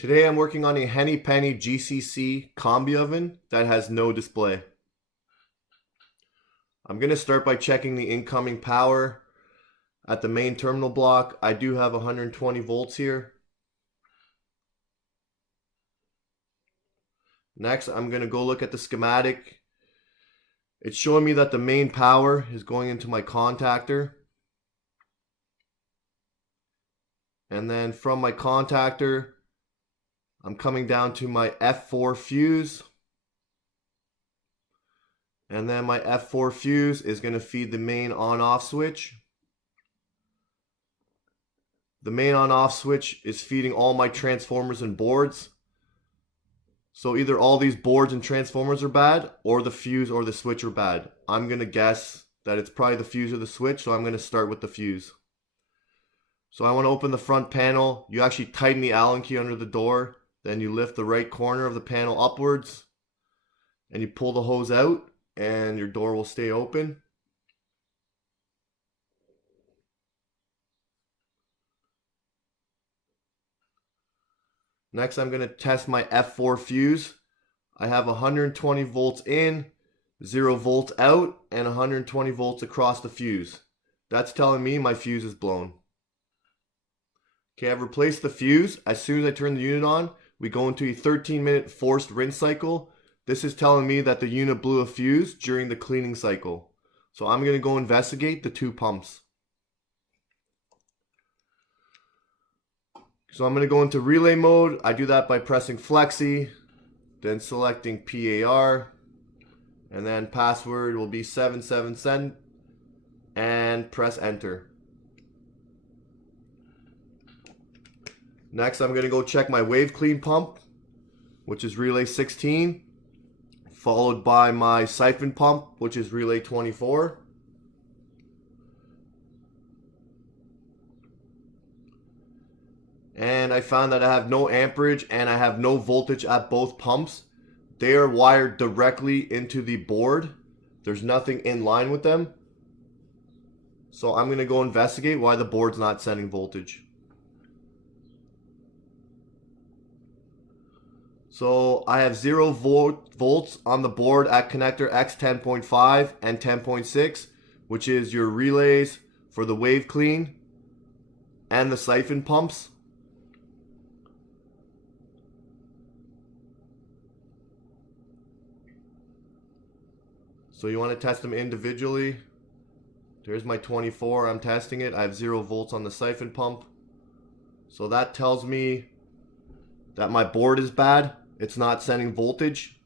Today I'm working on a Henny GCC Combi oven that has no display. I'm going to start by checking the incoming power at the main terminal block. I do have 120 volts here. Next, I'm going to go look at the schematic. It's showing me that the main power is going into my contactor. And then from my contactor, I'm coming down to my F4 fuse. And then my F4 fuse is going to feed the main on-off switch. The main on-off switch is feeding all my transformers and boards. So either all these boards and transformers are bad, or the fuse or the switch are bad. I'm going to guess that it's probably the fuse or the switch, so I'm going to start with the fuse. So I want to open the front panel. You actually tighten the Allen key under the door. Then you lift the right corner of the panel upwards. And you pull the hose out, and your door will stay open. Next, I'm going to test my F4 fuse. I have 120 volts in, 0 volts out, and 120 volts across the fuse. That's telling me my fuse is blown. Okay, I've replaced the fuse. As soon as I turn the unit on, we go into a 13-minute forced rinse cycle. This is telling me that the unit blew a fuse during the cleaning cycle. So I'm going to go investigate the two pumps. So I'm going to go into relay mode. I do that by pressing flexi, then selecting PAR, and then password will be 777, and press enter. Next, I'm going to go check my wave clean pump, which is relay 16, followed by my siphon pump, which is relay 24. And I found that I have no amperage and I have no voltage at both pumps. They are wired directly into the board. There's nothing in line with them. So I'm going to go investigate why the board's not sending voltage. So I have 0 volts on the board at connector X10.5 and 10.6, which is your relays for the wave clean and the siphon pumps. So you want to test them individually. There's my 24, I'm testing it. I have 0 volts on the siphon pump. So that tells me that my board is bad. It's not sending voltage,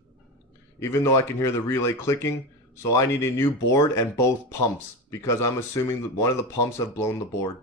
even though I can hear the relay clicking. So I need a new board and both pumps, because I'm assuming that one of the pumps have blown the board.